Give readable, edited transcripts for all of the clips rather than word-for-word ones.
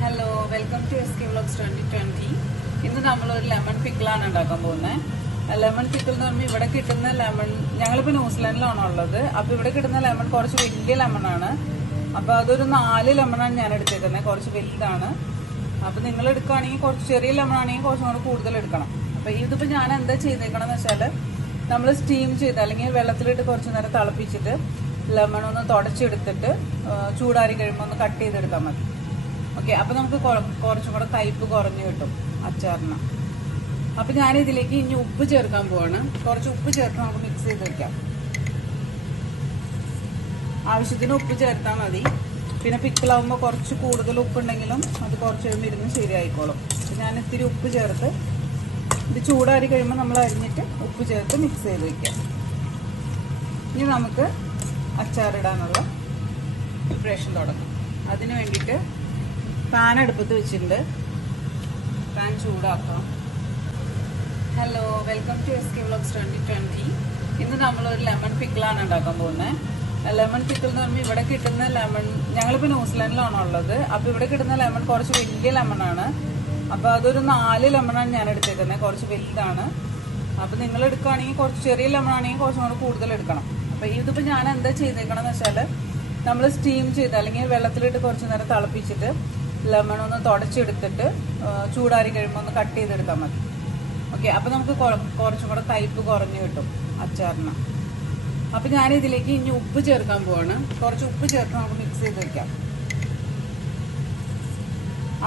Hello, welcome to S K vlogs 2020. ഇന്ന് നമ്മളൊരു lemon പിക്കിളാണ് ഉണ്ടാക്കാൻ പോകുന്നത്. ലെമൺ പിക്കിൾ എന്ന് പറയുമ്പോൾ ഇവിടെ കിട്ടുന്ന ലെമൺ, ഞങ്ങളിപ്പോൾ ന്യൂസിലാൻഡിലാണ് ഉള്ളത്. അപ്പോൾ ഇവിടെ കിട്ടുന്ന ലെമൺ കുറച്ച് വലിയ ലെമണാണ്. അപ്പോൾ അതൊരു 4 ലെമണാണ് ഞാൻ എടുത്തേക്കുന്നത്, കുറച്ച് വലുതാണ്. അപ്പോൾ നിങ്ങൾ എടുക്കുകയാണെങ്കിൽ കുറച്ച് ചെറിയ ലെമൺ ആണെങ്കിൽ കുറച്ചും കൂടെ കൂടുതൽ എടുക്കണം. അപ്പോൾ ഇതിപ്പോൾ ഞാൻ എന്താ ചെയ്തേക്കണം എന്ന് വെച്ചാൽ, നമ്മൾ സ്റ്റീം ചെയ്ത് അല്ലെങ്കിൽ വെള്ളത്തിലിട്ട് കുറച്ച് നേരം തിളപ്പിച്ചിട്ട് ലെമൺ ഒന്ന് തുടച്ചെടുത്തിട്ട് ചൂടാറി കഴിയുമ്പോൾ ഒന്ന് കട്ട് ചെയ്തെടുത്താൽ മതി. ഓക്കെ, അപ്പൊ നമുക്ക് കുറച്ചും കൂടെ കയ്പ്പ് കുറഞ്ഞു കിട്ടും അച്ചാറിന്. അപ്പൊ ഞാൻ ഇതിലേക്ക് ഇനി ഉപ്പ് ചേർക്കാൻ പോവാണ്. കുറച്ച് ഉപ്പ് ചേർത്ത് നമുക്ക് മിക്സ് ചെയ്ത് വെക്കാം. ആവശ്യത്തിന് ഉപ്പ് ചേർത്താൽ മതി. പിന്നെ പിക്കിളാവുമ്പോൾ കുറച്ച് കൂടുതൽ ഉപ്പുണ്ടെങ്കിലും അത് കുറച്ച് കഴിയുമ്പോൾ ഇരുന്ന് ശരിയായിക്കോളും. ഞാൻ ഇത്തിരി ഉപ്പ് ചേർത്ത് ഇത് ചൂടാറി കഴിയുമ്പോൾ നമ്മൾ അരിഞ്ഞിട്ട് ഉപ്പ് ചേർത്ത് മിക്സ് ചെയ്ത് വെക്കാം. ഇനി നമുക്ക് അച്ചാറിടാനുള്ള പ്രിപ്പറേഷൻ തുടങ്ങാം. അതിന് വേണ്ടിയിട്ട് പാൻ അടുപ്പത്ത് വെച്ചിട്ടുണ്ട്. പാൻ ചൂടാക്കാം. Hello, welcome to S K vlogs 2020. ഇന്ന് നമ്മളൊരു ലെമൺ പിക്കിളാണ് ഉണ്ടാക്കാൻ പോകുന്നത്. ലെമൺ പിക്കിൾ എന്ന് പറയുമ്പോൾ ഇവിടെ കിട്ടുന്ന ലെമൺ, ഞങ്ങളിപ്പോൾ ന്യൂസിലാൻഡിലാണ് ഉള്ളത്. അപ്പോൾ ഇവിടെ കിട്ടുന്ന ലെമൺ കുറച്ച് വലിയ ലെമണാണ്. അപ്പോൾ അതൊരു 4 ലെമണാണ് ഞാൻ എടുത്തേക്കുന്നത്, കുറച്ച് വലുതാണ്. അപ്പോൾ നിങ്ങൾ എടുക്കുകയാണെങ്കിൽ കുറച്ച് ചെറിയ ലെമൺ ആണെങ്കിൽ കുറച്ചും കൂടെ കൂടുതൽ എടുക്കണം. അപ്പോൾ ഇതിപ്പോൾ ഞാൻ എന്താ ചെയ്തേക്കണം എന്ന് വെച്ചാൽ, നമ്മൾ സ്റ്റീം ചെയ്ത് അല്ലെങ്കിൽ വെള്ളത്തിലിട്ട് കുറച്ച് നേരം തിളപ്പിച്ചിട്ട് ലെമൺ ഒന്ന് തുടച്ചെടുത്തിട്ട് ചൂടാറി കഴിയുമ്പോൾ ഒന്ന് കട്ട് ചെയ്തെടുത്താൽ മതി. ഓക്കെ, അപ്പം നമുക്ക് കുറച്ചും കൂടെ കയ്പ്പ് കുറഞ്ഞു കിട്ടും അച്ചാറിന്. അപ്പം ഞാൻ ഇതിലേക്ക് ഇനി ഉപ്പ് ചേർക്കാൻ പോവാണ്. കുറച്ച് ഉപ്പ് ചേർത്ത് നമുക്ക് മിക്സ് ചെയ്ത് വെക്കാം.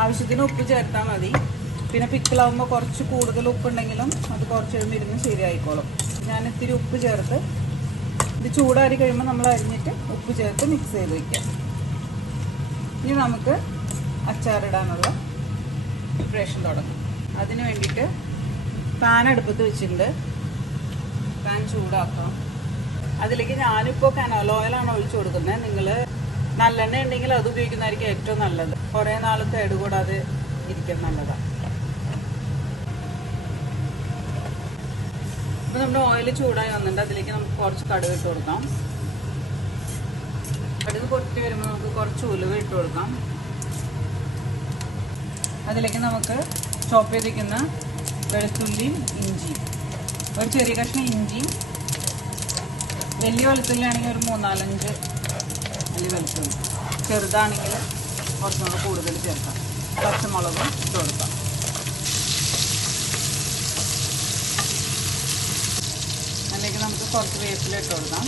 ആവശ്യത്തിന് ഉപ്പ് ചേർത്താൽ മതി. പിന്നെ പിക്കിളാവുമ്പോൾ കുറച്ച് കൂടുതൽ ഉപ്പുണ്ടെങ്കിലും അത് കുറച്ച് കഴിയുമ്പോൾ ഇരുന്ന് ശരിയായിക്കോളും. ഞാൻ ഇത്തിരി ഉപ്പ് ചേർത്ത് ഇത് ചൂടാറി കഴിയുമ്പോൾ നമ്മൾ അരിഞ്ഞിട്ട് ഉപ്പ് ചേർത്ത് മിക്സ് ചെയ്ത് വെക്കാം. ഇനി നമുക്ക് അച്ചാറിടാനുള്ള പ്രിപ്പറേഷൻ തുടങ്ങും. അതിന് വേണ്ടിയിട്ട് പാൻ അടുപ്പത്ത് വെച്ചിട്ടുണ്ട്. പാൻ ചൂടാക്കാം. അതിലേക്ക് ഞാനിപ്പോൾ കനോല ഓയിലാണ് ഒഴിച്ചു കൊടുക്കുന്നത്. നിങ്ങൾ നല്ലെണ്ണ ഉണ്ടെങ്കിൽ അത് ഉപയോഗിക്കുന്നതായിരിക്കും ഏറ്റവും നല്ലത്. കുറേ നാൾ കേടുകൂടാതെ ഇരിക്കാൻ നല്ലതാണ്. അപ്പോൾ നമ്മുടെ ഓയിൽ ചൂടായി വന്നിട്ട് അതിലേക്ക് നമുക്ക് കുറച്ച് കടുക് ഇട്ട് കൊടുക്കാം. കടുക് പൊട്ടി വരുമ്പോൾ നമുക്ക് കുറച്ച് ഉലുവ ഇട്ട് കൊടുക്കാം. അതിലേക്ക് നമുക്ക് ചോപ്പ് ചെയ്തിരിക്കുന്ന വെളുത്തുള്ളിയും ഇഞ്ചിയും, ഒരു ചെറിയ കഷ്ണം ഇഞ്ചി, വലിയ വെളുത്തുള്ളി ആണെങ്കിൽ ഒരു 3-4-5 വലിയ വെളുത്തുള്ളി, ചെറുതാണെങ്കിൽ കുറച്ചും കൂടെ കൂടുതൽ ചേർക്കാം. പച്ചമുളകും ഇട്ട് കൊടുക്കാം. അതിലേക്ക് നമുക്ക് കുറച്ച് വേപ്പില ഇട്ട് കൊടുക്കാം.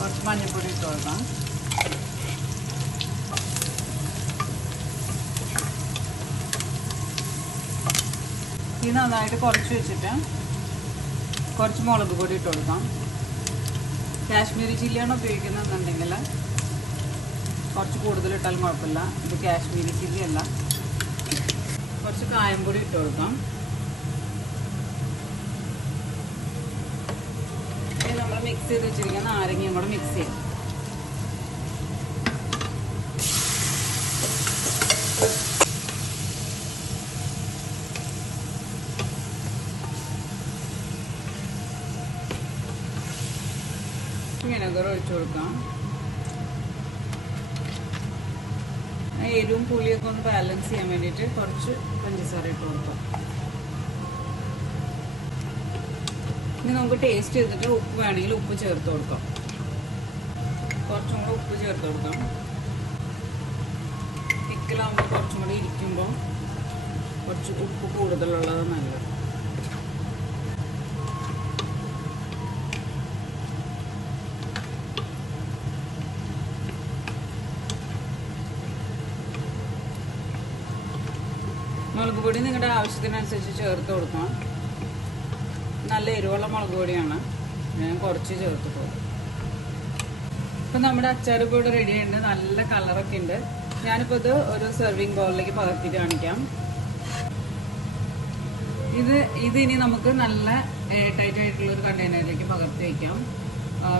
കുറച്ച് മഞ്ഞൾപ്പൊടി ഇട്ട് കൊടുക്കാം. ഇത് നന്നായിട്ട് കുറച്ച് വെച്ചിട്ട് കുറച്ച് മുളക് പൊടി ഇട്ട് കൊടുക്കാം. കാശ്മീരി ചില്ലിയാണ് ഉപയോഗിക്കുന്നതെന്നുണ്ടെങ്കിൽ കുറച്ച് കൂടുതൽ ഇട്ടാലും കുഴപ്പമില്ല. ഇത് കാശ്മീരി ചില്ലി അല്ല. കുറച്ച് കായംപൊടി ഇട്ട് കൊടുക്കാം. നമ്മൾ മിക്സ് ചെയ്ത് വെച്ചിരിക്കുന്ന നാരങ്ങയും കൂടെ മിക്സ് ചെയ്യാം. വിനെഗർ ഒഴിച്ചു കൊടുക്കാം. എരിവും പുളിയൊക്കെ ഒന്ന് ബാലൻസ് ചെയ്യാൻ വേണ്ടിയിട്ട് കുറച്ച് പഞ്ചസാര ഇട്ട് കൊടുക്കാം. ഇനി നമുക്ക് ടേസ്റ്റ് ചെയ്തിട്ട് ഉപ്പ് വേണമെങ്കിൽ ഉപ്പ് ചേർത്ത് കൊടുക്കാം. കുറച്ചും കൂടെ ഉപ്പ് ചേർത്ത് കൊടുക്കാം. പിക്കിളാകുമ്പോൾ കുറച്ചും കൂടെ ഇരിക്കുമ്പോൾ കുറച്ച് ഉപ്പ് കൂടുതലുള്ളത് നല്ലത്. മുളക് പൊടി നിങ്ങളുടെ ആവശ്യത്തിനനുസരിച്ച് ചേർത്ത് കൊടുക്കാം. നല്ല എരിവുള്ള മുളക് പൊടിയാണ്, ഞാൻ കുറച്ച് ചേർത്തിട്ടുള്ളൂ. ഇപ്പം നമ്മുടെ അച്ചാർ ഇപ്പോൾ ഇവിടെ റെഡി ആയിട്ടുണ്ട്. നല്ല കളറൊക്കെ ഉണ്ട്. ഞാനിപ്പോൾ ഇത് ഒരു സെർവിങ് ബൗളിലേക്ക് പകർത്തി കാണിക്കാം. ഇനി നമുക്ക് നല്ല എയർ ടൈറ്റ് ആയിട്ടുള്ളൊരു കണ്ടെയ്നറിലേക്ക് പകർത്തി വയ്ക്കാം.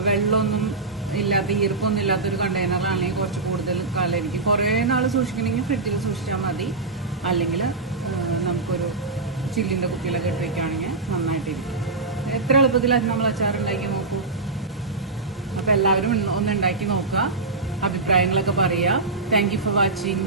വെള്ളമൊന്നും ഇല്ലാത്ത, ഈർപ്പൊന്നും ഇല്ലാത്തൊരു കണ്ടെയ്നറിലാണെങ്കിൽ കുറച്ച് കൂടുതൽ കാലം ഇരിക്കും. കുറേ നാൾ സൂക്ഷിക്കണമെങ്കിൽ ഫ്രിഡ്ജിൽ സൂക്ഷിച്ചാൽ മതി. അല്ലെങ്കിൽ നമുക്കൊരു ചില്ലിൻ്റെ കുപ്പിയിലൊക്കെ ഇട്ട് വയ്ക്കുകയാണെങ്കിൽ നന്നായിട്ടിരിക്കും. ഇത്ര എളുപ്പത്തിൽ നമ്മൾ അച്ചാർ ഉണ്ടാക്കി നോക്കൂ. അപ്പൊ എല്ലാവരും ഒന്ന് ഉണ്ടാക്കി നോക്കുക, അഭിപ്രായങ്ങളൊക്കെ പറയാ. Thank you for watching.